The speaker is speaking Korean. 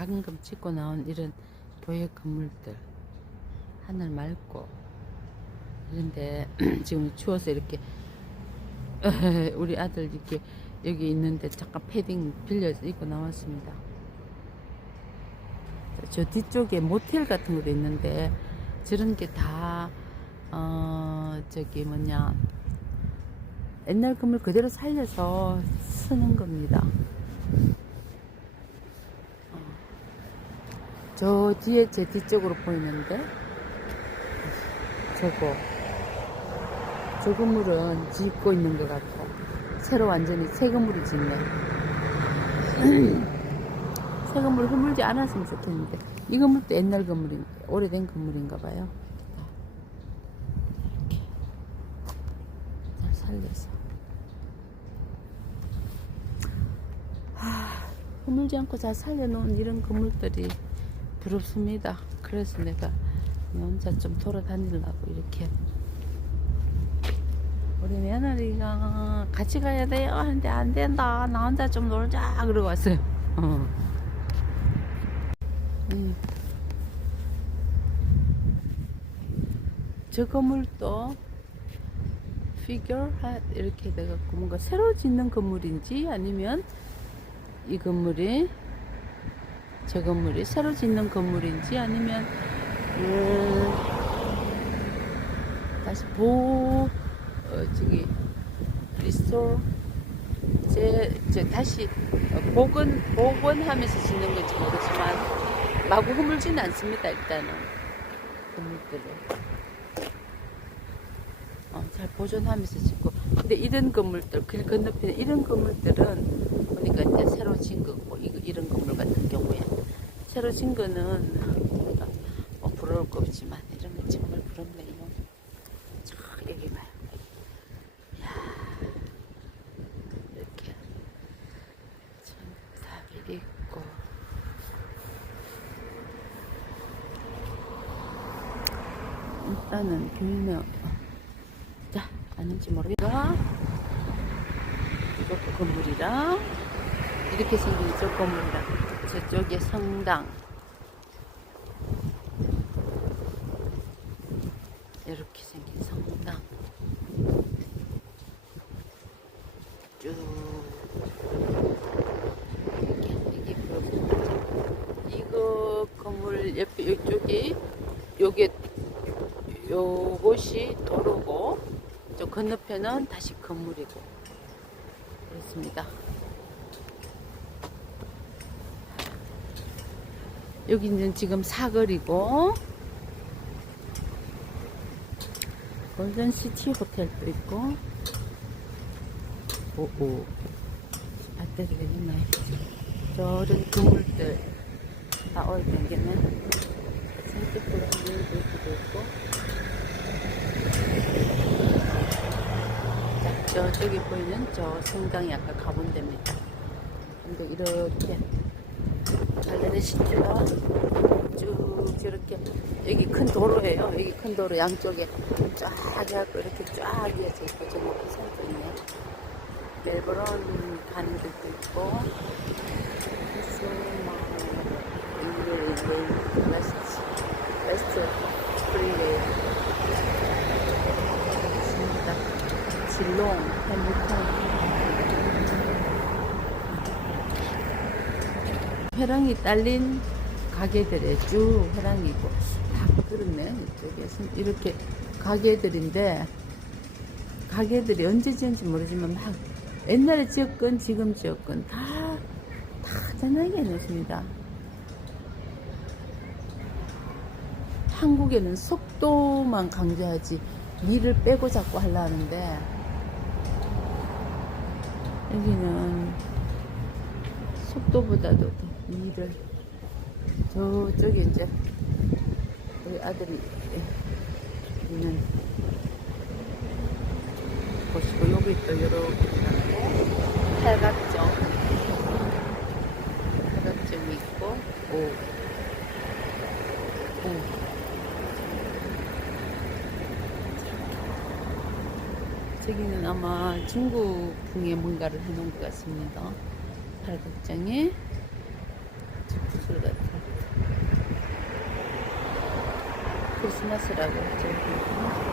방금 짓고 나온 이런 교회 건물들 하늘 맑고 이런데 지금 추워서 이렇게 우리 아들 이렇게 여기 있는데 잠깐 패딩 빌려서 입고 나왔습니다. 저 뒤쪽에 모텔 같은 것도 있는데 저런 게 다 어, 저기 뭐냐 옛날 건물 그대로 살려서 쓰는 겁니다. 어. 저 뒤에 제 뒤쪽으로 보이는데 저거 저 건물은 짓고 있는 것 같아. 새로 완전히 새 건물을 짓네. 새 건물 흐물지 않았으면 좋겠는데 이 건물도 옛날 건물인 오래된 건물인가 봐요. 잘 살려서. 하, 흐물지 않고 잘 살려놓은 이런 건물들이 부럽습니다. 그래서 내가 혼자 좀 돌아다니려고 이렇게 우리 며느리가 같이 가야 돼요 하는데 안 된다 나 혼자 좀 놀자 그러고 왔어요 어. 음. 저 건물도 피규어 핫 이렇게 돼갖고 뭔가 새로 짓는 건물인지 아니면 이 건물이 저 건물이 새로 짓는 건물인지 아니면 음, 다시 보 어, 저기 리스토어 제, 제 다시 어, 복원 복원하면서 짓는 건지 모르지만 마구 흐물지는 않습니다 일단은. 건물들을. 어, 잘 보존하면서 짓고. 근데 이런 건물들 그 건너편에 이런 건물들은 보니까 이제 새로 진 거고 이거 이런 건물 같은 경우에 새로 진 거는 내가 뭐 부러울 거 없지만 이런 건 정말 부럽네요. 저 여기 봐요. 이야 이렇게 전탑이 있고 일단은 길면 자 아는지 모르겠다. 이것도 건물이랑 이렇게 생긴 이쪽 건물이랑 저쪽에 성당. 이렇게 생긴 성당. 쭉. 이게 그렇고 이거 건물 옆에 이쪽이 요게 요곳이 도로고 저 건너편은 다시 건물이고. 그렇습니다. 여기는 지금 사거리고. 골든시티 호텔도 있고. 오오. 배터리가 있나요? 저런 건물들 다 어디 생겼네? 센트플라스 여기도 있고. 자, 저쪽에 보이는 저 성당이 아까 가본 데입니다. 근데 이렇게 시티가 쭉 저렇게 여기 큰 도로예요. 여기 큰 도로 양쪽에 쫙 해갖고 이렇게 쫙 이어져 있고 저기 산도 있네. 멜버른 가는 길도 있고 그래서 막 잉글랜드 웨스트 웨스트 프리웨이 있습니다. 질롱 햄ilton 회랑이 딸린 가게들에 쭉 회랑이고 다 그렇네 이쪽에서 이렇게 가게들인데 가게들이 언제 지은지 모르지만 막 옛날에 지었건 지금 지었건 다다 전하게 해놓습니다. 한국에는 속도만 강조하지 일을 빼고 자꾸 하려는데 여기는 속도보다도 더 일을 저쪽에 이제 우리 아들이 있는 곳이고 여기 또 이렇게 팔각정 팔각정이 있고 오. 오. 저기는 아마 중국풍의 뭔가를 해놓은 것 같습니다. 가격장에 구슬 같아. 크리스마스라고 하죠.